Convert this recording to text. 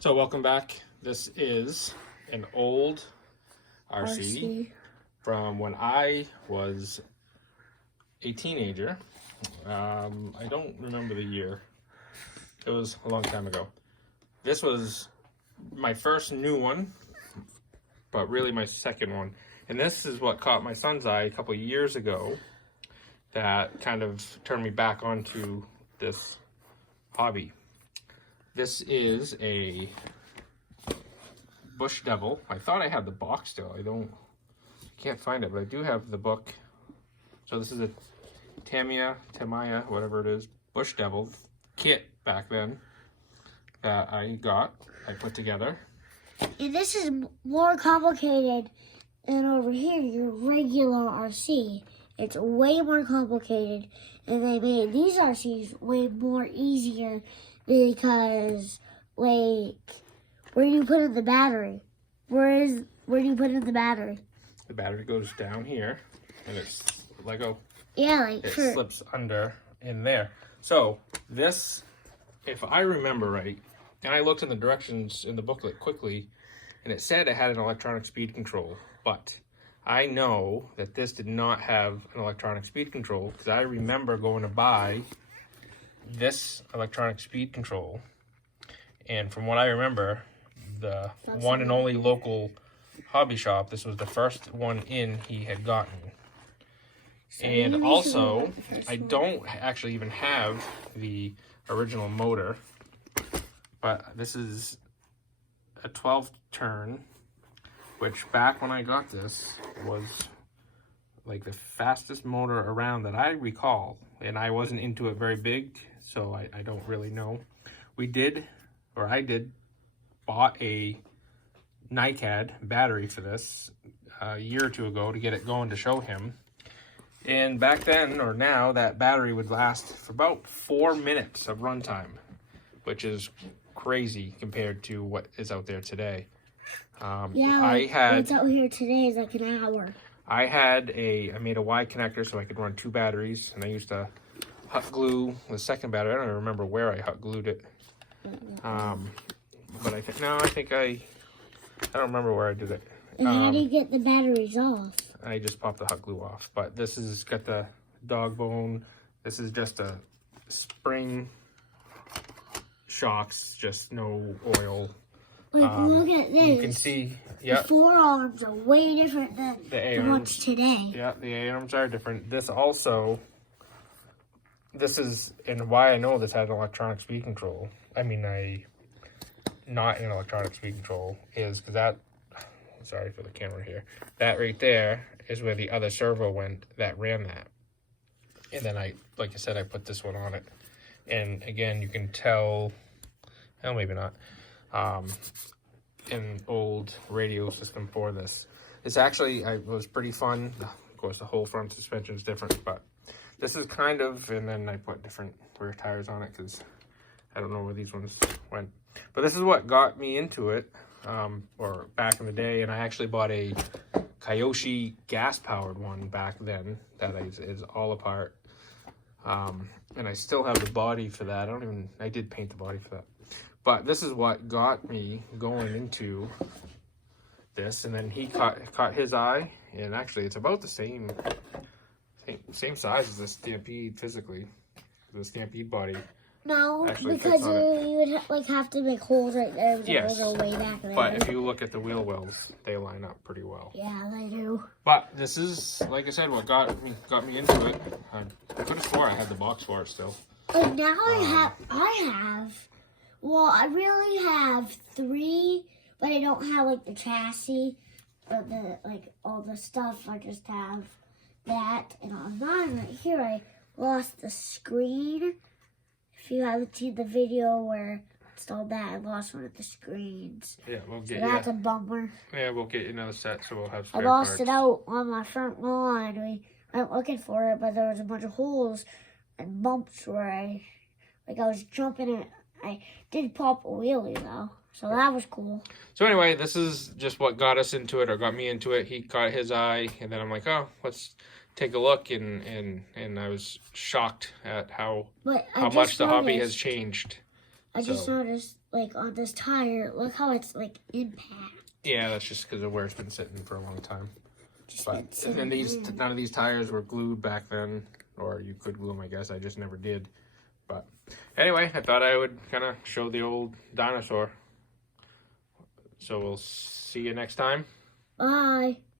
So welcome back. This is an old RC from when I was a teenager. I don't remember the year. It was a long time ago. This was my first new one, but really my second one. And this is what caught my son's eye a couple of years ago that kind of turned me back onto this hobby. This is a Bush Devil. I thought I had the box still. I can't find it, but I do have the book. So this is a Tamiya, whatever it is, Bush Devil kit back then that I put together. And this is more complicated than over here, your regular RC. It's way more complicated, and they made these RCs way more easier because, like, where do you put in the battery? Where do you put in the battery? The battery goes down here, and it's Lego. Yeah, like it slips under in there. So this, if I remember right, and I looked in the directions in the booklet quickly, and it said it had an electronic speed control, but I know that this did not have an electronic speed control because I remember going to buy this electronic speed control, and from what I remember, the one and only local hobby shop, this was the first one in he had gotten. And also, I don't actually even have the original motor, but this is a 12 turn, which back when I got this was like the fastest motor around that I recall, and I wasn't into it very big, so I don't really know. I bought a NiCad battery for this a year or two ago to get it going to show him. And back then, or now, that battery would last for about 4 minutes of runtime, which is crazy compared to what is out there today. What's out here today is like an hour. I made a Y connector so I could run 2 batteries, and I used to hot glue the second battery. I don't even remember where I hot glued it. But I don't remember where I did it. And how do you get the batteries off? I just popped the hot glue off. But this has got the dog bone. This is just a spring shocks, just no oil. Like, look at this. You can see, yeah. The forearms are way different than the ones today. Yeah, the A-arms are different. And why I know this has an electronic speed control. Not an electronic speed control is because sorry for the camera here. That right there is where the other servo went that ran that. And then like I said, I put this one on it. And again, you can tell, well, maybe not, an old radio system for this. It's actually, it was pretty fun. Of course, the whole front suspension is different, but this is kind of, and then I put different rear tires on it because I don't know where these ones went. But this is what got me into it, or back in the day, and I actually bought a Kyoshi gas-powered one back then that is all apart. And I still have the body for that. I did paint the body for that. But this is what got me going into this, and then he caught his eye, and actually it's about the same size as the Stampede physically, the Stampede body. No, because you would have to make holes right there. Yes, holes are way back there. But if you look at the wheel wells, they line up pretty well. Yeah, they do. But this is, like I said, what got me into it. I could have swore I had the box for it still. Like now I really have 3, but I don't have like the chassis or all the stuff. I just have that, and on mine right here, I lost the screen. If you haven't seen the video where I installed that, I lost one of the screens. Yeah, we'll get that's a bummer. Yeah, we'll get you another set, so we'll have spare I lost parts. it out on my front lawn. We went looking for it, but there was a bunch of holes and bumps where I was jumping it. I did pop a wheelie though, so that was cool. So anyway, this is just what got us into it, or got me into it. He caught his eye, and then I'm like, oh, let's take a look, and I was shocked at how much the hobby has changed I just noticed, like, on this tire, look how it's, like, impact. Yeah, that's just because of where it's been sitting for a long time. But It's and then none of these tires were glued back then, or you could glue them, I guess. I just never did. But anyway, I thought I would kind of show the old dinosaur. So we'll see you next time. Bye.